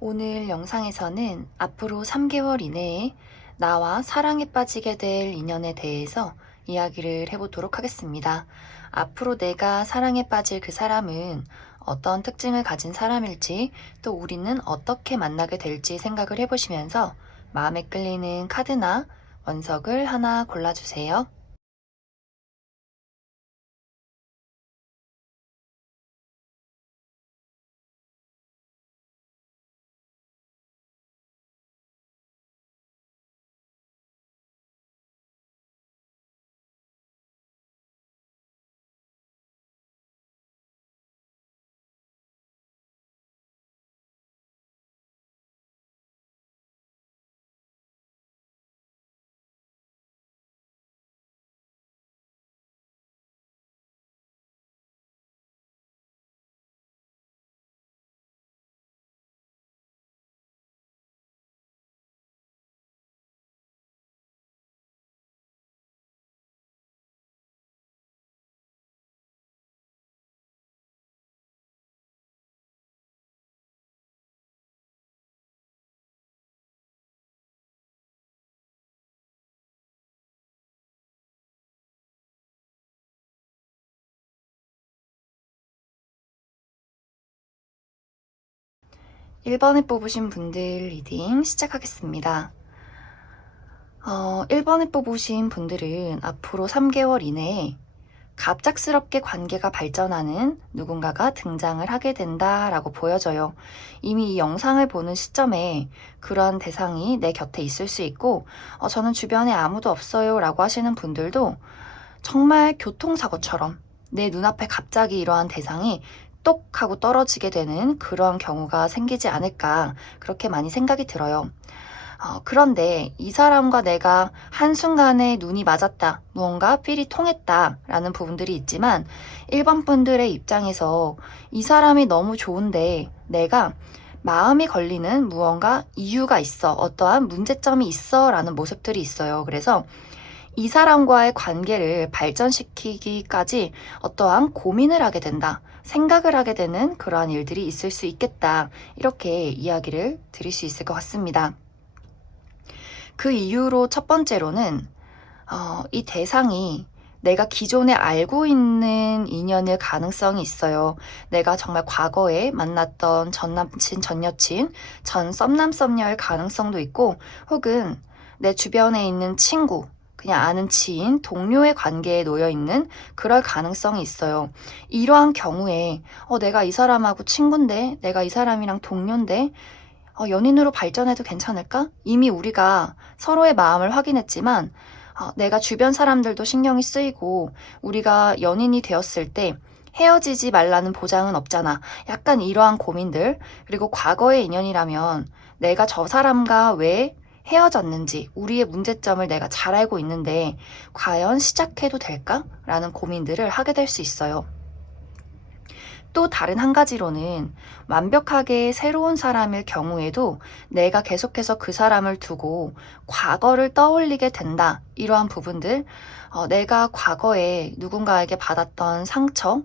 오늘 영상에서는 앞으로 3개월 이내에 나와 사랑에 빠지게 될 인연에 대해서 이야기를 해보도록 하겠습니다. 앞으로 내가 사랑에 빠질 그 사람은 어떤 특징을 가진 사람일지, 또 우리는 어떻게 만나게 될지 생각을 해보시면서 마음에 끌리는 카드나 원석을 하나 골라주세요. 1번을 뽑으신 분들 리딩 시작하겠습니다. 1번을 뽑으신 분들은 앞으로 3개월 이내에 갑작스럽게 관계가 발전하는 누군가가 등장을 하게 된다라고 보여져요. 이미 이 영상을 보는 시점에 그러한 대상이 내 곁에 있을 수 있고, 저는 주변에 아무도 없어요 라고 하시는 분들도 정말 교통사고처럼 내 눈앞에 갑자기 이러한 대상이 똑 하고 떨어지게 되는 그러한 경우가 생기지 않을까, 그렇게 많이 생각이 들어요. 그런데 이 사람과 내가 한순간에 눈이 맞았다, 무언가 필이 통했다 라는 부분들이 있지만, 1번 분들의 입장에서 이 사람이 너무 좋은데 내가 마음이 걸리는 무언가 이유가 있어, 어떠한 문제점이 있어 라는 모습들이 있어요. 그래서 이 사람과의 관계를 발전시키기까지 어떠한 고민을 하게 된다, 생각을 하게 되는 그러한 일들이 있을 수 있겠다, 이렇게 이야기를 드릴 수 있을 것 같습니다. 그 이유로 첫 번째로는 이 대상이 내가 기존에 알고 있는 인연일 가능성이 있어요. 내가 정말 과거에 만났던 전 남친, 전 여친, 전 썸남, 썸녀일 가능성도 있고, 혹은 내 주변에 있는 친구, 그냥 아는 지인, 동료의 관계에 놓여 있는 그럴 가능성이 있어요. 이러한 경우에 내가 이 사람하고 친구인데, 내가 이 사람이랑 동료인데 연인으로 발전해도 괜찮을까? 이미 우리가 서로의 마음을 확인했지만 내가 주변 사람들도 신경이 쓰이고 우리가 연인이 되었을 때 헤어지지 말라는 보장은 없잖아. 약간 이러한 고민들, 그리고 과거의 인연이라면 내가 저 사람과 왜 헤어졌는지 우리의 문제점을 내가 잘 알고 있는데 과연 시작해도 될까? 라는 고민들을 하게 될 수 있어요. 또 다른 한 가지로는 완벽하게 새로운 사람일 경우에도 내가 계속해서 그 사람을 두고 과거를 떠올리게 된다. 이러한 부분들, 내가 과거에 누군가에게 받았던 상처,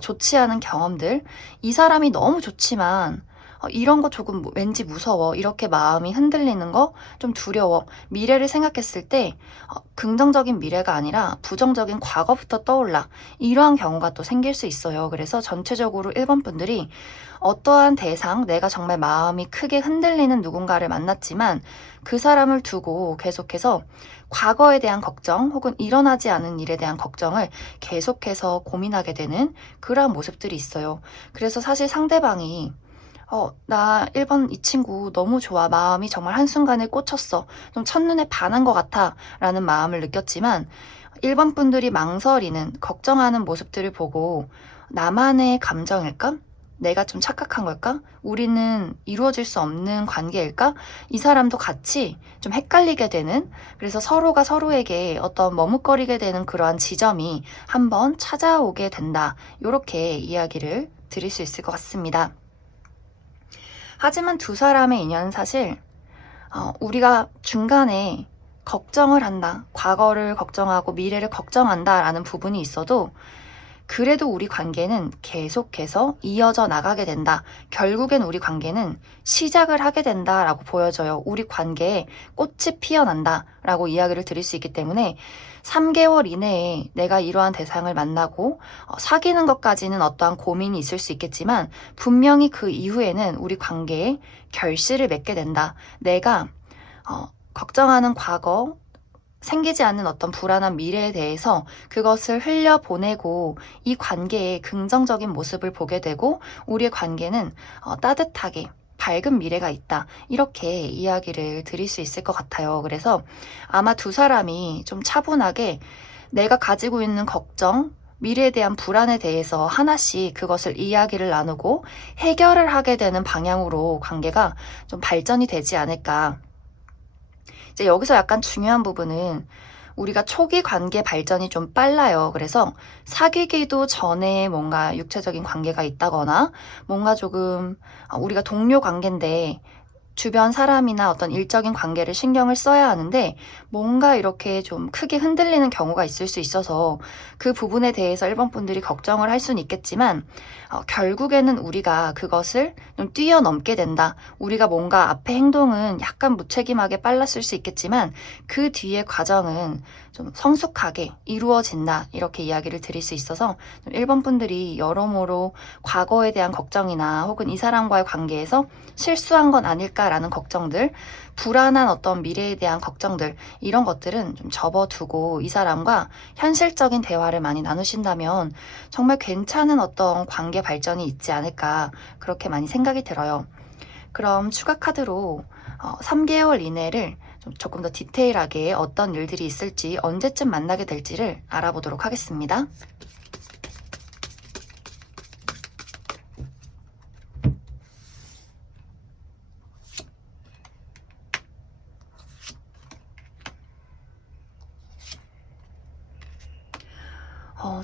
좋지 않은 경험들, 이 사람이 너무 좋지만 이런 거 조금 왠지 무서워, 이렇게 마음이 흔들리는 거 좀 두려워, 미래를 생각했을 때 긍정적인 미래가 아니라 부정적인 과거부터 떠올라, 이러한 경우가 또 생길 수 있어요. 그래서 전체적으로 1번 분들이 어떠한 대상, 내가 정말 마음이 크게 흔들리는 누군가를 만났지만 그 사람을 두고 계속해서 과거에 대한 걱정, 혹은 일어나지 않은 일에 대한 걱정을 계속해서 고민하게 되는 그러한 모습들이 있어요. 그래서 사실 상대방이 나 1번 이 친구 너무 좋아, 마음이 정말 한순간에 꽂혔어, 좀 첫눈에 반한 것 같아 라는 마음을 느꼈지만, 1번 분들이 망설이는, 걱정하는 모습들을 보고 나만의 감정일까? 내가 좀 착각한 걸까? 우리는 이루어질 수 없는 관계일까? 이 사람도 같이 좀 헷갈리게 되는, 그래서 서로가 서로에게 어떤 머뭇거리게 되는 그러한 지점이 한번 찾아오게 된다. 이렇게 이야기를 드릴 수 있을 것 같습니다. 하지만 두 사람의 인연은 사실 우리가 중간에 걱정을 한다, 과거를 걱정하고 미래를 걱정한다 라는 부분이 있어도 그래도 우리 관계는 계속해서 이어져 나가게 된다. 결국엔 우리 관계는 시작을 하게 된다라고 보여져요. 우리 관계에 꽃이 피어난다라고 이야기를 드릴 수 있기 때문에 3개월 이내에 내가 이러한 대상을 만나고 사귀는 것까지는 어떠한 고민이 있을 수 있겠지만 분명히 그 이후에는 우리 관계에 결실을 맺게 된다. 내가 걱정하는 과거, 생기지 않는 어떤 불안한 미래에 대해서 그것을 흘려보내고 이 관계의 긍정적인 모습을 보게 되고 우리의 관계는 따뜻하게 밝은 미래가 있다. 이렇게 이야기를 드릴 수 있을 것 같아요. 그래서 아마 두 사람이 좀 차분하게 내가 가지고 있는 걱정, 미래에 대한 불안에 대해서 하나씩 그것을 이야기를 나누고 해결을 하게 되는 방향으로 관계가 좀 발전이 되지 않을까. 이제 여기서 약간 중요한 부분은 우리가 초기 관계 발전이 좀 빨라요. 그래서 사귀기도 전에 뭔가 육체적인 관계가 있다거나 뭔가 조금 우리가 동료 관계인데 주변 사람이나 어떤 일적인 관계를 신경을 써야 하는데 뭔가 이렇게 좀 크게 흔들리는 경우가 있을 수 있어서 그 부분에 대해서 일본 분들이 걱정을 할 수는 있겠지만 결국에는 우리가 그것을 좀 뛰어넘게 된다. 우리가 뭔가 앞에 행동은 약간 무책임하게 빨랐을 수 있겠지만 그 뒤의 과정은 좀 성숙하게 이루어진다. 이렇게 이야기를 드릴 수 있어서 일본 분들이 여러모로 과거에 대한 걱정이나 혹은 이 사람과의 관계에서 실수한 건 아닐까라는 걱정들, 불안한 어떤 미래에 대한 걱정들, 이런 것들은 좀 접어두고 이 사람과 현실적인 대화를 많이 나누신다면 정말 괜찮은 어떤 관계 발전이 있지 않을까 그렇게 많이 생각이 들어요. 그럼 추가 카드로 3개월 이내를 조금 더 디테일하게 어떤 일들이 있을지 언제쯤 만나게 될지를 알아보도록 하겠습니다.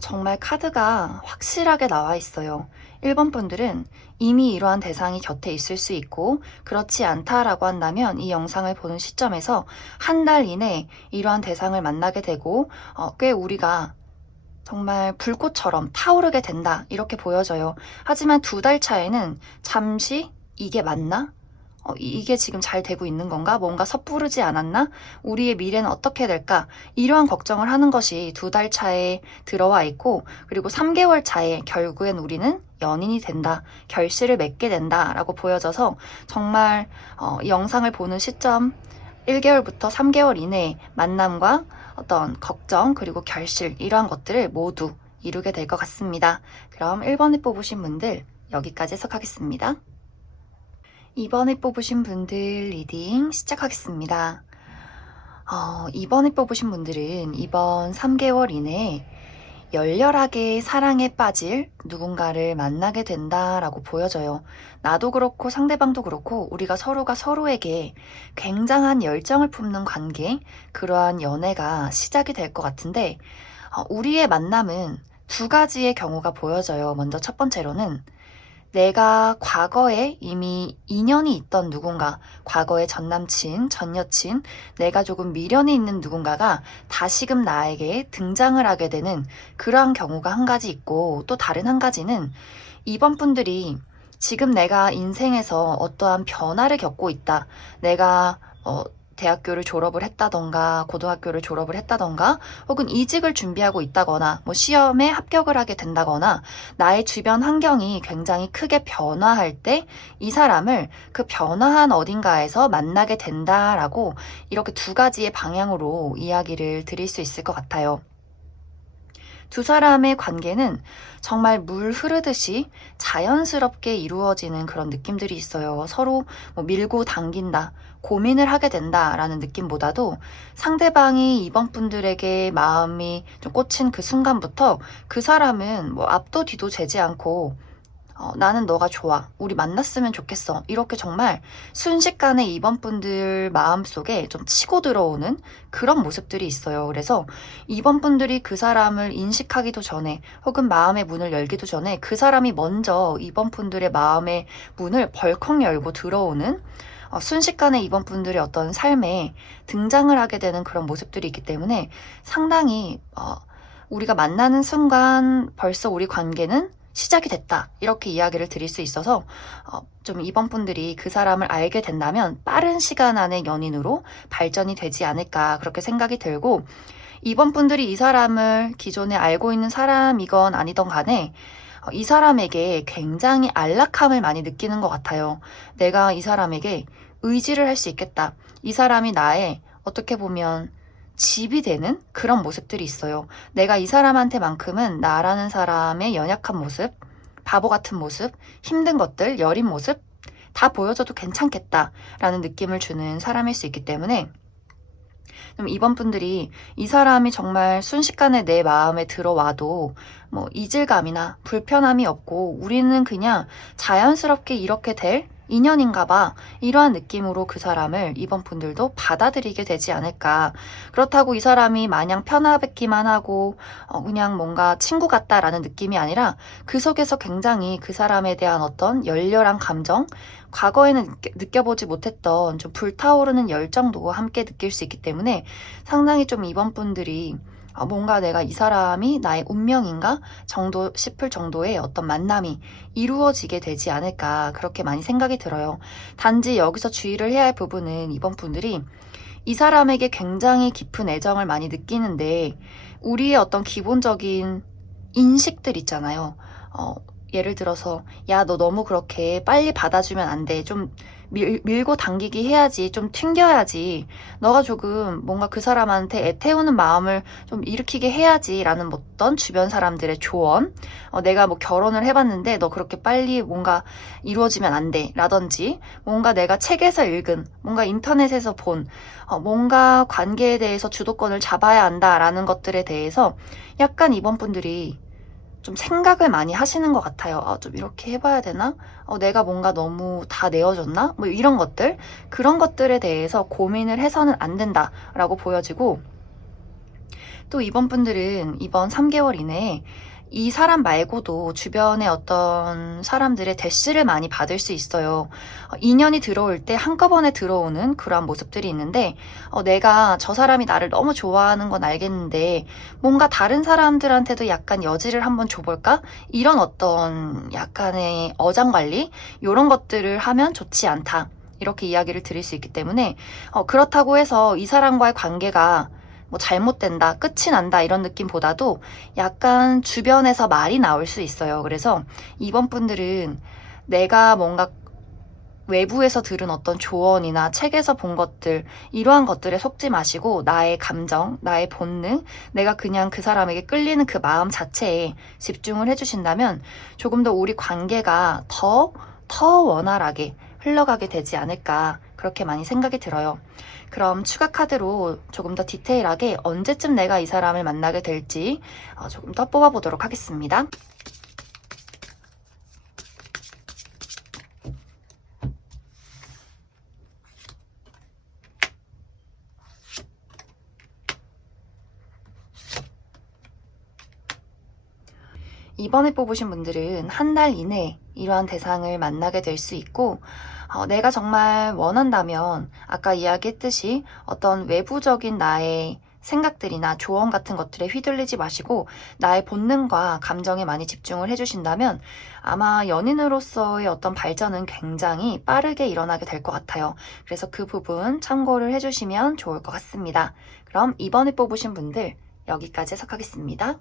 정말 카드가 확실하게 나와 있어요. 1번 분들은 이미 이러한 대상이 곁에 있을 수 있고 그렇지 않다라고 한다면 이 영상을 보는 시점에서 한 달 이내에 이러한 대상을 만나게 되고 꽤 우리가 정말 불꽃처럼 타오르게 된다 이렇게 보여져요. 하지만 2달 차에는 잠시 이게 맞나? 이게 지금 잘 되고 있는 건가? 뭔가 섣부르지 않았나? 우리의 미래는 어떻게 될까? 이러한 걱정을 하는 것이 2달 차에 들어와 있고, 그리고 3개월 차에 결국엔 우리는 연인이 된다, 결실을 맺게 된다라고 보여져서 정말 이 영상을 보는 시점 1개월부터 3개월 이내에 만남과 어떤 걱정 그리고 결실 이러한 것들을 모두 이루게 될 것 같습니다. 그럼 1번에 뽑으신 분들 여기까지 해석하겠습니다. 2번에 뽑으신 분들 리딩 시작하겠습니다. 2번에 뽑으신 분들은 이번 3개월 이내에 열렬하게 사랑에 빠질 누군가를 만나게 된다라고 보여져요. 나도 그렇고 상대방도 그렇고 우리가 서로가 서로에게 굉장한 열정을 품는 관계, 그러한 연애가 시작이 될 것 같은데 우리의 만남은 2가지의 경우가 보여져요. 먼저 첫 번째로는 내가 과거에 이미 인연이 있던 누군가, 과거의 전남친, 전여친, 내가 조금 미련이 있는 누군가가 다시금 나에게 등장을 하게 되는 그러한 경우가 한 가지 있고, 또 다른 한 가지는 이번 분들이 지금 내가 인생에서 어떠한 변화를 겪고 있다. 내가 대학교를 졸업을 했다던가 고등학교를 졸업을 했다던가 혹은 이직을 준비하고 있다거나 뭐 시험에 합격을 하게 된다거나 나의 주변 환경이 굉장히 크게 변화할 때 이 사람을 그 변화한 어딘가에서 만나게 된다라고 이렇게 2가지의 방향으로 이야기를 드릴 수 있을 것 같아요. 2 사람의 관계는 정말 물 흐르듯이 자연스럽게 이루어지는 그런 느낌들이 있어요. 서로 뭐 밀고 당긴다, 고민을 하게 된다라는 느낌보다도 상대방이 이번 분들에게 마음이 좀 꽂힌 그 순간부터 그 사람은 뭐 앞도 뒤도 재지 않고 나는 너가 좋아. 우리 만났으면 좋겠어. 이렇게 정말 순식간에 이번 분들 마음속에 좀 치고 들어오는 그런 모습들이 있어요. 그래서 이번 분들이 그 사람을 인식하기도 전에 혹은 마음의 문을 열기도 전에 그 사람이 먼저 이번 분들의 마음의 문을 벌컥 열고 들어오는 순식간에 이번 분들의 어떤 삶에 등장을 하게 되는 그런 모습들이 있기 때문에 상당히 우리가 만나는 순간 벌써 우리 관계는 시작이 됐다. 이렇게 이야기를 드릴 수 있어서 좀 이번 분들이 그 사람을 알게 된다면 빠른 시간 안에 연인으로 발전이 되지 않을까 그렇게 생각이 들고, 이번 분들이 이 사람을 기존에 알고 있는 사람이건 아니던 간에 이 사람에게 굉장히 안락함을 많이 느끼는 것 같아요. 내가 이 사람에게 의지를 할 수 있겠다. 이 사람이 나의 어떻게 보면 집이 되는 그런 모습들이 있어요. 내가 이 사람한테만큼은 나라는 사람의 연약한 모습, 바보 같은 모습, 힘든 것들, 여린 모습 다 보여줘도 괜찮겠다라는 느낌을 주는 사람일 수 있기 때문에, 그럼 이번 분들이 이 사람이 정말 순식간에 내 마음에 들어와도 뭐 이질감이나 불편함이 없고 우리는 그냥 자연스럽게 이렇게 될 인연인가 봐, 이러한 느낌으로 그 사람을 이번 분들도 받아들이게 되지 않을까. 그렇다고 이 사람이 마냥 편하겠기만 하고 그냥 뭔가 친구 같다라는 느낌이 아니라 그 속에서 굉장히 그 사람에 대한 어떤 열렬한 감정, 과거에는 느껴보지 못했던 좀 불타오르는 열정도 함께 느낄 수 있기 때문에 상당히 좀 이번 분들이 뭔가 내가 이 사람이 나의 운명인가 정도 싶을 정도의 어떤 만남이 이루어지게 되지 않을까 그렇게 많이 생각이 들어요. 단지 여기서 주의를 해야 할 부분은 이번 분들이 이 사람에게 굉장히 깊은 애정을 많이 느끼는데 우리의 어떤 기본적인 인식들 있잖아요. 예를 들어서 야, 너 너무 그렇게 빨리 받아주면 안 돼. 좀 밀고 당기기 해야지. 좀 튕겨야지. 너가 조금 뭔가 그 사람한테 애태우는 마음을 좀 일으키게 해야지. 라는 어떤 주변 사람들의 조언. 내가 뭐 결혼을 해봤는데 너 그렇게 빨리 뭔가 이루어지면 안 돼. 라든지 뭔가 내가 책에서 읽은, 뭔가 인터넷에서 본, 뭔가 관계에 대해서 주도권을 잡아야 한다. 라는 것들에 대해서 약간 이번 분들이 좀 생각을 많이 하시는 것 같아요. 좀 이렇게 해봐야 되나? 내가 뭔가 너무 다 내어줬나? 뭐 이런 것들, 그런 것들에 대해서 고민을 해서는 안 된다라고 보여지고, 또 이번 분들은 이번 3개월 이내에 이 사람 말고도 주변에 어떤 사람들의 대시를 많이 받을 수 있어요. 인연이 들어올 때 한꺼번에 들어오는 그러한 모습들이 있는데, 내가 저 사람이 나를 너무 좋아하는 건 알겠는데 뭔가 다른 사람들한테도 약간 여지를 한번 줘볼까? 이런 어떤 약간의 어장관리, 이런 것들을 하면 좋지 않다. 이렇게 이야기를 드릴 수 있기 때문에 그렇다고 해서 이 사람과의 관계가 뭐 잘못된다, 끝이 난다 이런 느낌보다도 약간 주변에서 말이 나올 수 있어요. 그래서 이번 분들은 내가 뭔가 외부에서 들은 어떤 조언이나 책에서 본 것들, 이러한 것들에 속지 마시고 나의 감정, 나의 본능, 내가 그냥 그 사람에게 끌리는 그 마음 자체에 집중을 해주신다면 조금 더 우리 관계가 더 원활하게 흘러가게 되지 않을까 그렇게 많이 생각이 들어요. 그럼 추가 카드로 조금 더 디테일하게 언제쯤 내가 이 사람을 만나게 될지 조금 더 뽑아보도록 하겠습니다. 이번에 뽑으신 분들은 한 달 이내에 이러한 대상을 만나게 될 수 있고, 내가 정말 원한다면 아까 이야기했듯이 어떤 외부적인 나의 생각들이나 조언 같은 것들에 휘둘리지 마시고 나의 본능과 감정에 많이 집중을 해주신다면 아마 연인으로서의 어떤 발전은 굉장히 빠르게 일어나게 될 것 같아요. 그래서 그 부분 참고를 해주시면 좋을 것 같습니다. 그럼 이번에 뽑으신 분들 여기까지 해석하겠습니다.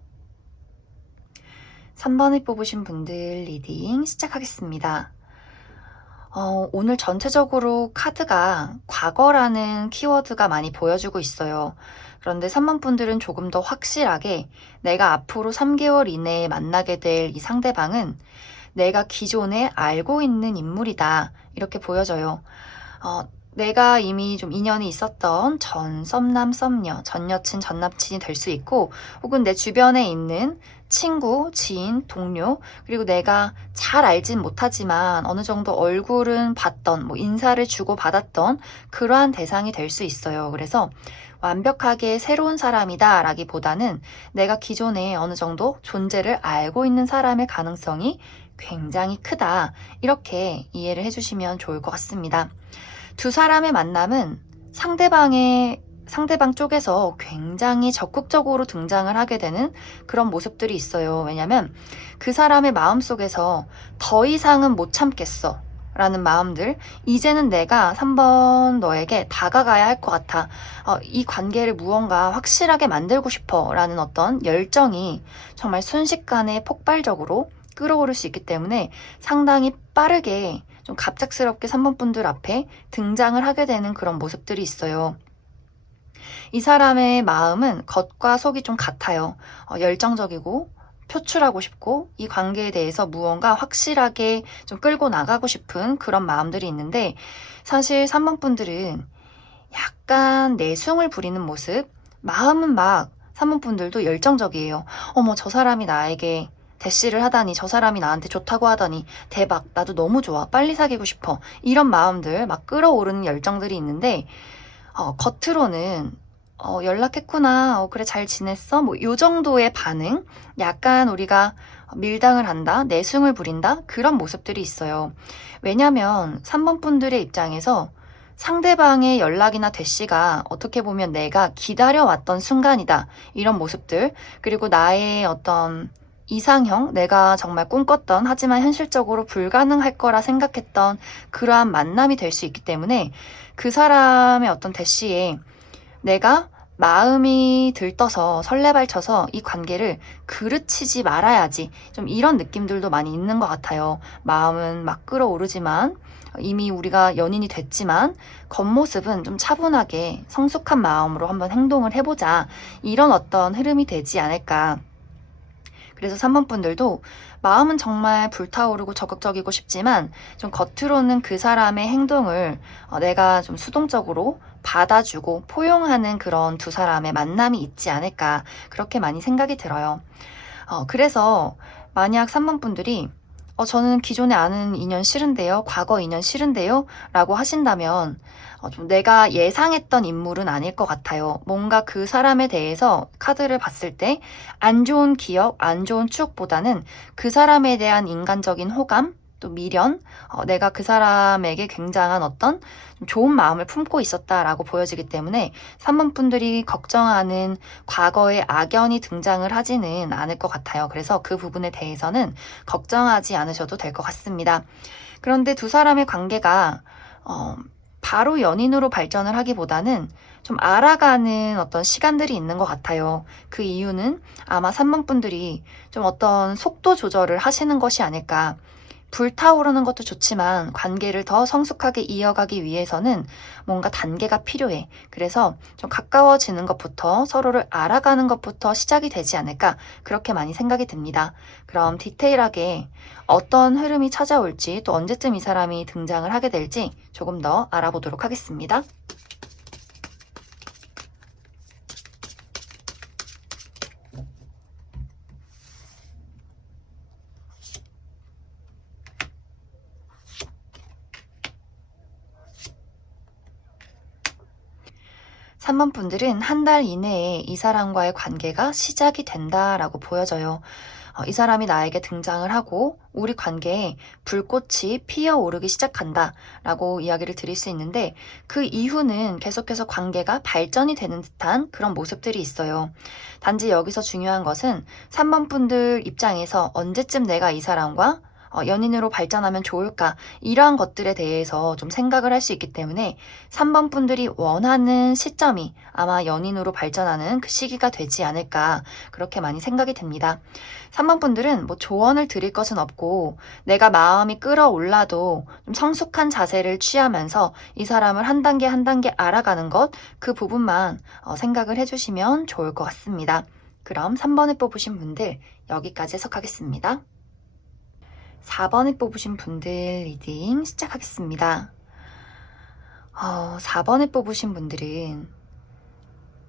3번을 뽑으신 분들 리딩 시작하겠습니다. 오늘 전체적으로 카드가 과거라는 키워드가 많이 보여주고 있어요. 그런데 3번 분들은 조금 더 확실하게 내가 앞으로 3개월 이내에 만나게 될 이 상대방은 내가 기존에 알고 있는 인물이다. 이렇게 보여져요. 내가 이미 좀 인연이 있었던 전 썸남, 썸녀, 전 여친, 전 남친이 될 수 있고, 혹은 내 주변에 있는 친구, 지인, 동료, 그리고 내가 잘 알진 못하지만 어느 정도 얼굴은 봤던, 뭐 인사를 주고 받았던 그러한 대상이 될 수 있어요. 그래서 완벽하게 새로운 사람이다 라기보다는 내가 기존에 어느 정도 존재를 알고 있는 사람의 가능성이 굉장히 크다. 이렇게 이해를 해주시면 좋을 것 같습니다. 두 사람의 만남은 상대방의 상대방 쪽에서 굉장히 적극적으로 등장을 하게 되는 그런 모습들이 있어요. 왜냐면 그 사람의 마음속에서 더 이상은 못 참겠어 라는 마음들, 이제는 내가 3번 너에게 다가가야 할 것 같아. 이 관계를 무언가 확실하게 만들고 싶어 라는 어떤 열정이 정말 순식간에 폭발적으로 끌어오를 수 있기 때문에 상당히 빠르게 좀 갑작스럽게 3번 분들 앞에 등장을 하게 되는 그런 모습들이 있어요. 이 사람의 마음은 겉과 속이 좀 같아요. 열정적이고 표출하고 싶고 이 관계에 대해서 무언가 확실하게 좀 끌고 나가고 싶은 그런 마음들이 있는데, 사실 3번 분들은 약간 내숭을 부리는 모습, 마음은 막 3번 분들도 열정적이에요. 어머, 저 사람이 나에게 대시를 하다니, 저 사람이 나한테 좋다고 하다니, 대박, 나도 너무 좋아, 빨리 사귀고 싶어, 이런 마음들 막 끌어오르는 열정들이 있는데, 겉으로는 연락했구나, 그래, 잘 지냈어, 뭐 요 정도의 반응, 약간 우리가 밀당을 한다, 내숭을 부린다, 그런 모습들이 있어요. 왜냐면 3번 분들의 입장에서 상대방의 연락이나 대시가 어떻게 보면 내가 기다려왔던 순간이다, 이런 모습들, 그리고 나의 어떤 이상형, 내가 정말 꿈꿨던 하지만 현실적으로 불가능할 거라 생각했던 그러한 만남이 될 수 있기 때문에 그 사람의 어떤 대시에 내가 마음이 들떠서 설레발쳐서 이 관계를 그르치지 말아야지, 좀 이런 느낌들도 많이 있는 것 같아요. 마음은 막 끌어오르지만, 이미 우리가 연인이 됐지만 겉모습은 좀 차분하게 성숙한 마음으로 한번 행동을 해보자, 이런 어떤 흐름이 되지 않을까. 그래서 3번 분들도 마음은 정말 불타오르고 적극적이고 싶지만 좀 겉으로는 그 사람의 행동을 내가 좀 수동적으로 받아주고 포용하는 그런 두 사람의 만남이 있지 않을까, 그렇게 많이 생각이 들어요. 그래서 만약 3번 분들이 저는 기존에 아는 인연 싫은데요, 과거 인연 싫은데요 라고 하신다면 좀 내가 예상했던 인물은 아닐 것 같아요. 뭔가 그 사람에 대해서 카드를 봤을 때 안 좋은 기억, 안 좋은 추억보다는 그 사람에 대한 인간적인 호감, 또 미련, 내가 그 사람에게 굉장한 어떤 좋은 마음을 품고 있었다라고 보여지기 때문에 3번 분들이 걱정하는 과거의 악연이 등장을 하지는 않을 것 같아요. 그래서 그 부분에 대해서는 걱정하지 않으셔도 될 것 같습니다. 그런데 두 사람의 관계가 바로 연인으로 발전을 하기보다는 좀 알아가는 어떤 시간들이 있는 것 같아요. 그 이유는 아마 3번 분들이 좀 어떤 속도 조절을 하시는 것이 아닐까. 불타오르는 것도 좋지만 관계를 더 성숙하게 이어가기 위해서는 뭔가 단계가 필요해. 그래서 좀 가까워지는 것부터, 서로를 알아가는 것부터 시작이 되지 않을까, 그렇게 많이 생각이 듭니다. 그럼 디테일하게 어떤 흐름이 찾아올지, 또 언제쯤 이 사람이 등장을 하게 될지 조금 더 알아보도록 하겠습니다. 3번 분들은 한 달 이내에 이 사람과의 관계가 시작이 된다라고 보여져요. 이 사람이 나에게 등장을 하고 우리 관계에 불꽃이 피어오르기 시작한다라고 이야기를 드릴 수 있는데, 그 이후는 계속해서 관계가 발전이 되는 듯한 그런 모습들이 있어요. 단지 여기서 중요한 것은 3번 분들 입장에서 언제쯤 내가 이 사람과 연인으로 발전하면 좋을까, 이러한 것들에 대해서 좀 생각을 할 수 있기 때문에 3번 분들이 원하는 시점이 아마 연인으로 발전하는 그 시기가 되지 않을까, 그렇게 많이 생각이 듭니다. 3번 분들은 뭐 조언을 드릴 것은 없고, 내가 마음이 끌어올라도 좀 성숙한 자세를 취하면서 이 사람을 한 단계 한 단계 알아가는 것, 그 부분만 생각을 해주시면 좋을 것 같습니다. 그럼 3번을 뽑으신 분들 여기까지 해석하겠습니다. 4번을 뽑으신 분들 리딩 시작하겠습니다. 4번을 뽑으신 분들은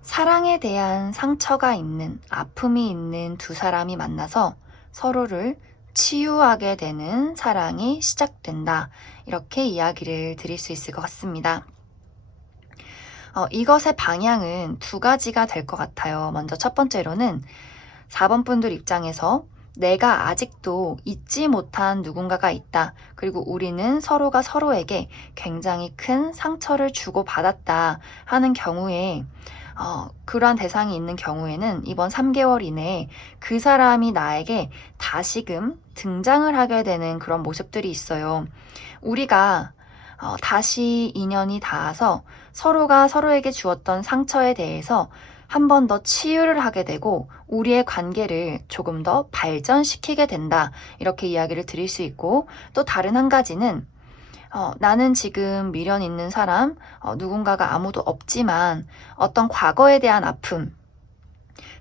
사랑에 대한 상처가 있는, 아픔이 있는 두 사람이 만나서 서로를 치유하게 되는 사랑이 시작된다, 이렇게 이야기를 드릴 수 있을 것 같습니다. 이것의 방향은 두 가지가 될 것 같아요. 먼저 첫 번째로는 4번 분들 입장에서 내가 아직도 잊지 못한 누군가가 있다. 그리고 우리는 서로가 서로에게 굉장히 큰 상처를 주고받았다 하는 경우에 그러한 대상이 있는 경우에는 이번 3개월 이내에 그 사람이 나에게 다시금 등장을 하게 되는 그런 모습들이 있어요. 우리가 다시 인연이 닿아서 서로가 서로에게 주었던 상처에 대해서 한 번 더 치유를 하게 되고 우리의 관계를 조금 더 발전시키게 된다. 이렇게 이야기를 드릴 수 있고, 또 다른 한 가지는 나는 지금 미련 있는 사람, 누군가가 아무도 없지만 어떤 과거에 대한 아픔,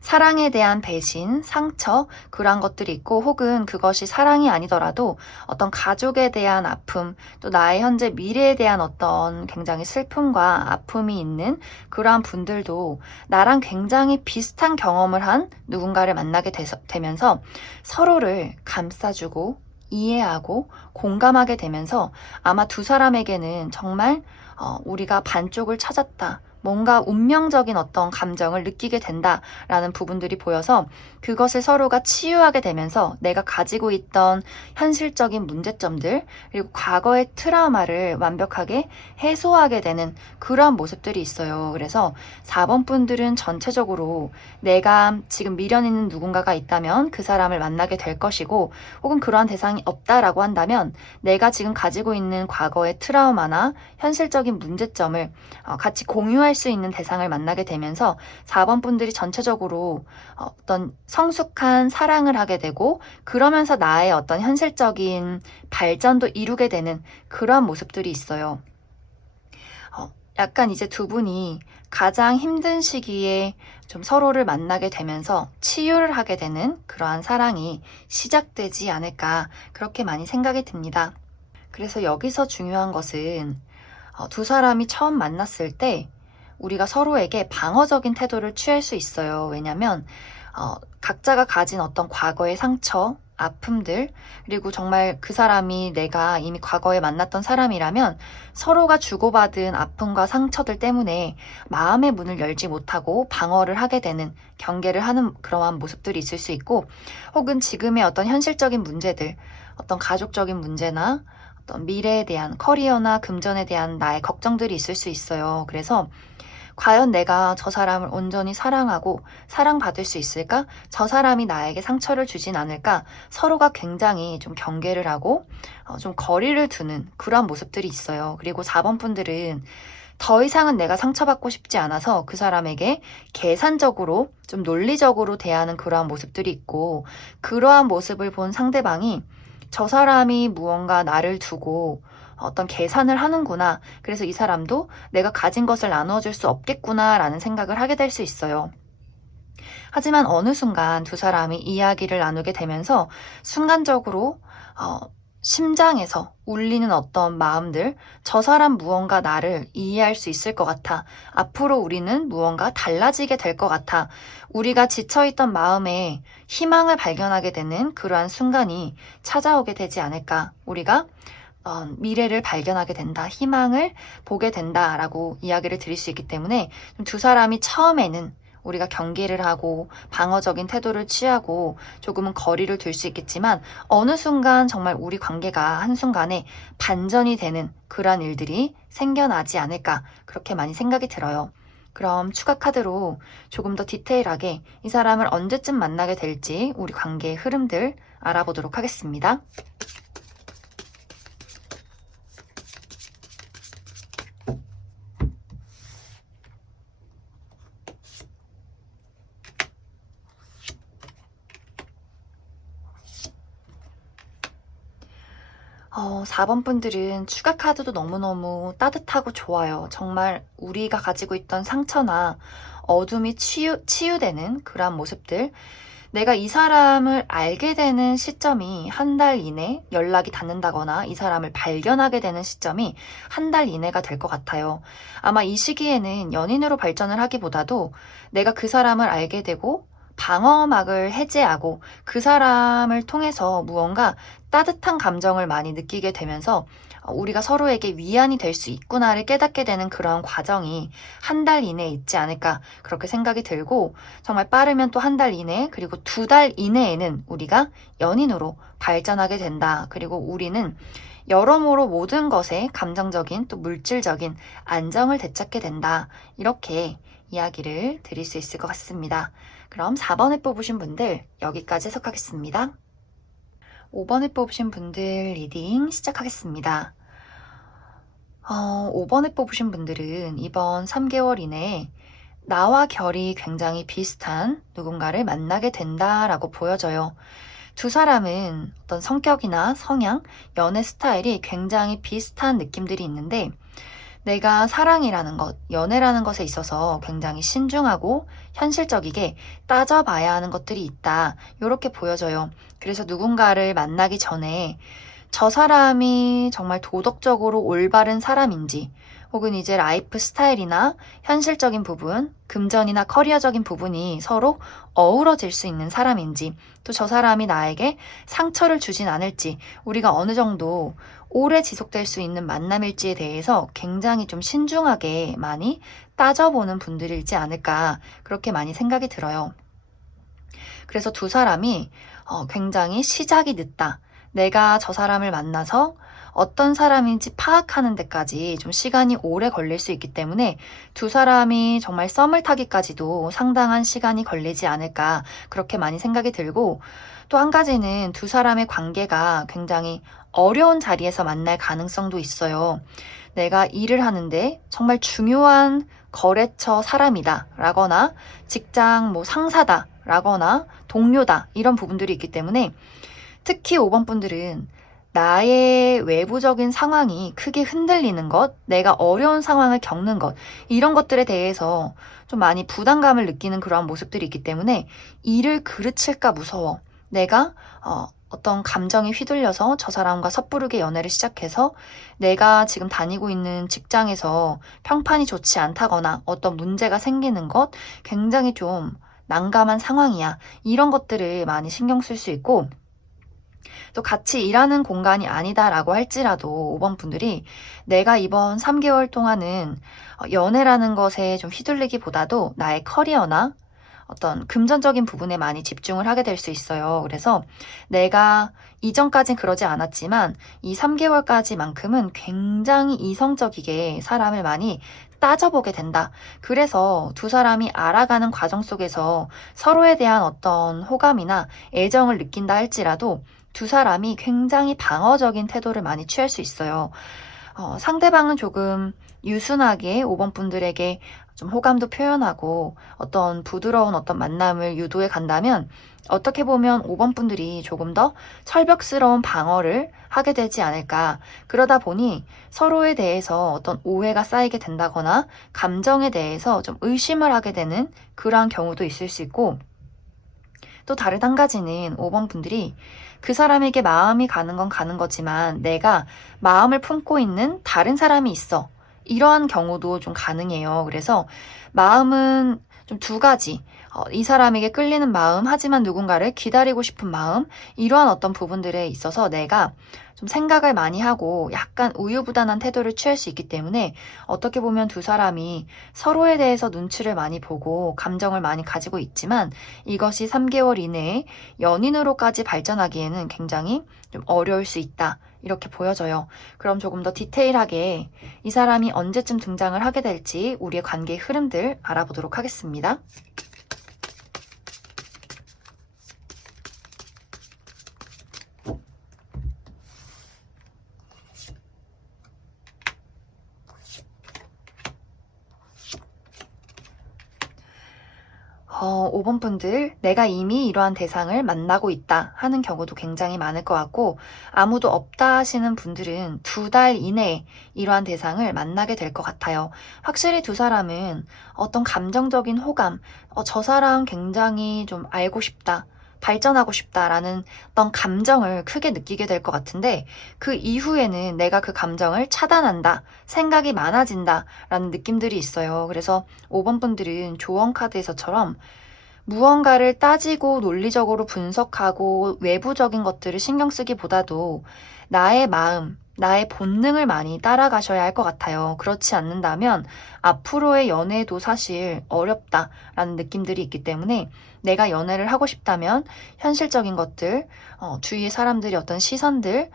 사랑에 대한 배신, 상처, 그런 것들이 있고, 혹은 그것이 사랑이 아니더라도 어떤 가족에 대한 아픔, 또 나의 현재 미래에 대한 어떤 굉장히 슬픔과 아픔이 있는 그러한 분들도 나랑 굉장히 비슷한 경험을 한 누군가를 만나게 되면서 서로를 감싸주고 이해하고 공감하게 되면서 아마 두 사람에게는 정말 우리가 반쪽을 찾았다. 뭔가 운명적인 어떤 감정을 느끼게 된다라는 부분들이 보여서 그것을 서로가 치유하게 되면서 내가 가지고 있던 현실적인 문제점들, 그리고 과거의 트라우마를 완벽하게 해소하게 되는 그러한 모습들이 있어요. 그래서 4번 분들은 전체적으로 내가 지금 미련 있는 누군가가 있다면 그 사람을 만나게 될 것이고, 혹은 그러한 대상이 없다라고 한다면 내가 지금 가지고 있는 과거의 트라우마나 현실적인 문제점을 같이 공유할 수 있는 대상을 만나게 되면서 4번 분들이 전체적으로 어떤 성숙한 사랑을 하게 되고, 그러면서 나의 어떤 현실적인 발전도 이루게 되는 그러한 모습들이 있어요. 약간 이제 두 분이 가장 힘든 시기에 좀 서로를 만나게 되면서 치유를 하게 되는 그러한 사랑이 시작되지 않을까, 그렇게 많이 생각이 듭니다. 그래서 여기서 중요한 것은 두 사람이 처음 만났을 때 우리가 서로에게 방어적인 태도를 취할 수 있어요. 왜냐면 각자가 가진 어떤 과거의 상처, 아픔들, 그리고 정말 그 사람이 내가 이미 과거에 만났던 사람이라면 서로가 주고받은 아픔과 상처들 때문에 마음의 문을 열지 못하고 방어를 하게 되는, 경계를 하는 그러한 모습들이 있을 수 있고, 혹은 지금의 어떤 현실적인 문제들, 어떤 가족적인 문제나 어떤 미래에 대한, 커리어나 금전에 대한 나의 걱정들이 있을 수 있어요. 그래서 과연 내가 저 사람을 온전히 사랑하고 사랑받을 수 있을까? 저 사람이 나에게 상처를 주진 않을까? 서로가 굉장히 좀 경계를 하고 좀 거리를 두는 그러한 모습들이 있어요. 그리고 4번 분들은 더 이상은 내가 상처받고 싶지 않아서 그 사람에게 계산적으로 좀 논리적으로 대하는 그러한 모습들이 있고, 그러한 모습을 본 상대방이 저 사람이 무언가 나를 두고 어떤 계산을 하는구나. 그래서 이 사람도 내가 가진 것을 나누어줄 수 없겠구나 라는 생각을 하게 될 수 있어요. 하지만 어느 순간 두 사람이 이야기를 나누게 되면서 순간적으로 심장에서 울리는 어떤 마음들, 저 사람 무언가 나를 이해할 수 있을 것 같아. 앞으로 우리는 무언가 달라지게 될 것 같아. 우리가 지쳐있던 마음에 희망을 발견하게 되는 그러한 순간이 찾아오게 되지 않을까. 우리가 미래를 발견하게 된다, 희망을 보게 된다라고 이야기를 드릴 수 있기 때문에 두 사람이 처음에는 우리가 경계를 하고 방어적인 태도를 취하고 조금은 거리를 둘 수 있겠지만, 어느 순간 정말 우리 관계가 한순간에 반전이 되는 그러한 일들이 생겨나지 않을까, 그렇게 많이 생각이 들어요. 그럼 추가 카드로 조금 더 디테일하게 이 사람을 언제쯤 만나게 될지 우리 관계의 흐름들 알아보도록 하겠습니다. 4번 분들은 추가 카드도 너무너무 따뜻하고 좋아요. 정말 우리가 가지고 있던 상처나 어둠이 치유되는 그러한 모습들. 내가 이 사람을 알게 되는 시점이 한 달 이내 연락이 닿는다거나 이 사람을 발견하게 되는 시점이 한 달 이내가 될 것 같아요. 아마 이 시기에는 연인으로 발전을 하기보다도 내가 그 사람을 알게 되고 방어막을 해제하고 그 사람을 통해서 무언가 따뜻한 감정을 많이 느끼게 되면서 우리가 서로에게 위안이 될 수 있구나를 깨닫게 되는 그런 과정이 한 달 이내에 있지 않을까 그렇게 생각이 들고 정말 빠르면 또 한 달 이내 그리고 2달 이내에는 우리가 연인으로 발전하게 된다. 그리고 우리는 여러모로 모든 것에 감정적인 또 물질적인 안정을 되찾게 된다. 이렇게 이야기를 드릴 수 있을 것 같습니다. 그럼 4번에 뽑으신 분들 여기까지 해석하겠습니다. 5번에 뽑으신 분들 리딩 시작하겠습니다. 5번에 뽑으신 분들은 이번 3개월 이내에 나와 결이 굉장히 비슷한 누군가를 만나게 된다라고 보여져요. 두 사람은 어떤 성격이나 성향, 연애 스타일이 굉장히 비슷한 느낌들이 있는데 내가 사랑이라는 것, 연애라는 것에 있어서 굉장히 신중하고 현실적이게 따져봐야 하는 것들이 있다. 이렇게 보여져요. 그래서 누군가를 만나기 전에 저 사람이 정말 도덕적으로 올바른 사람인지 혹은 이제 라이프 스타일이나 현실적인 부분, 금전이나 커리어적인 부분이 서로 어우러질 수 있는 사람인지 또 저 사람이 나에게 상처를 주진 않을지 우리가 어느 정도 오래 지속될 수 있는 만남일지에 대해서 굉장히 좀 신중하게 많이 따져보는 분들이지 않을까 그렇게 많이 생각이 들어요. 그래서 두 사람이 굉장히 시작이 늦다. 내가 저 사람을 만나서 어떤 사람인지 파악하는 데까지 좀 시간이 오래 걸릴 수 있기 때문에 두 사람이 정말 썸을 타기까지도 상당한 시간이 걸리지 않을까 그렇게 많이 생각이 들고 또 한 가지는 두 사람의 관계가 굉장히 어려운 자리에서 만날 가능성도 있어요. 내가 일을 하는데 정말 중요한 거래처 사람이다 라거나 직장 뭐 상사다 라거나 동료다 이런 부분들이 있기 때문에 특히 5번 분들은 나의 외부적인 상황이 크게 흔들리는 것, 내가 어려운 상황을 겪는 것, 이런 것들에 대해서 좀 많이 부담감을 느끼는 그러한 모습들이 있기 때문에 일을 그르칠까 무서워. 내가 어떤 감정이 휘둘려서 저 사람과 섣부르게 연애를 시작해서 내가 지금 다니고 있는 직장에서 평판이 좋지 않다거나 어떤 문제가 생기는 것 굉장히 좀 난감한 상황이야. 이런 것들을 많이 신경 쓸 수 있고 또 같이 일하는 공간이 아니다라고 할지라도 5번 분들이 내가 이번 3개월 동안은 연애라는 것에 좀 휘둘리기보다도 나의 커리어나 어떤 금전적인 부분에 많이 집중을 하게 될 수 있어요. 그래서 내가 이전까진 그러지 않았지만 이 3개월까지만큼은 굉장히 이성적이게 사람을 많이 따져보게 된다. 그래서 두 사람이 알아가는 과정 속에서 서로에 대한 어떤 호감이나 애정을 느낀다 할지라도 두 사람이 굉장히 방어적인 태도를 많이 취할 수 있어요. 상대방은 조금 유순하게 5번 분들에게 좀 호감도 표현하고 어떤 부드러운 어떤 만남을 유도해 간다면 어떻게 보면 5번 분들이 조금 더 철벽스러운 방어를 하게 되지 않을까. 그러다 보니 서로에 대해서 어떤 오해가 쌓이게 된다거나 감정에 대해서 좀 의심을 하게 되는 그러한 경우도 있을 수 있고 또 다른 한 가지는 5번 분들이 그 사람에게 마음이 가는 건 가는 거지만 내가 마음을 품고 있는 다른 사람이 있어. 이러한 경우도 좀 가능해요. 그래서 마음은 좀 두 가지. 이 사람에게 끌리는 마음, 하지만 누군가를 기다리고 싶은 마음, 이러한 어떤 부분들에 있어서 내가 좀 생각을 많이 하고 약간 우유부단한 태도를 취할 수 있기 때문에 어떻게 보면 두 사람이 서로에 대해서 눈치를 많이 보고 감정을 많이 가지고 있지만 이것이 3개월 이내에 연인으로까지 발전하기에는 굉장히 좀 어려울 수 있다. 이렇게 보여져요. 그럼 조금 더 디테일하게 이 사람이 언제쯤 등장을 하게 될지 우리의 관계의 흐름들 알아보도록 하겠습니다. 5번 분들, 내가 이미 이러한 대상을 만나고 있다 하는 경우도 굉장히 많을 것 같고, 아무도 없다 하시는 분들은 2달 이내에 이러한 대상을 만나게 될 것 같아요. 확실히 두 사람은 어떤 감정적인 호감, 저 사람 굉장히 좀 알고 싶다. 발전하고 싶다라는 어떤 감정을 크게 느끼게 될 것 같은데 그 이후에는 내가 그 감정을 차단한다, 생각이 많아진다 라는 느낌들이 있어요. 그래서 5번 분들은 조언 카드에서처럼 무언가를 따지고 논리적으로 분석하고 외부적인 것들을 신경 쓰기보다도 나의 마음, 나의 본능을 많이 따라가셔야 할 것 같아요. 그렇지 않는다면 앞으로의 연애도 사실 어렵다라는 느낌들이 있기 때문에 내가 연애를 하고 싶다면 현실적인 것들, 주위의 사람들이 어떤 시선들,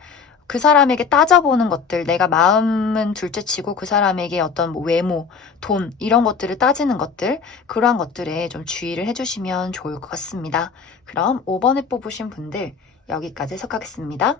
그 사람에게 따져보는 것들, 내가 마음은 둘째치고 그 사람에게 어떤 뭐 외모, 돈, 이런 것들을 따지는 것들, 그러한 것들에 좀 주의를 해주시면 좋을 것 같습니다. 그럼 5번에 뽑으신 분들 여기까지 해석하겠습니다.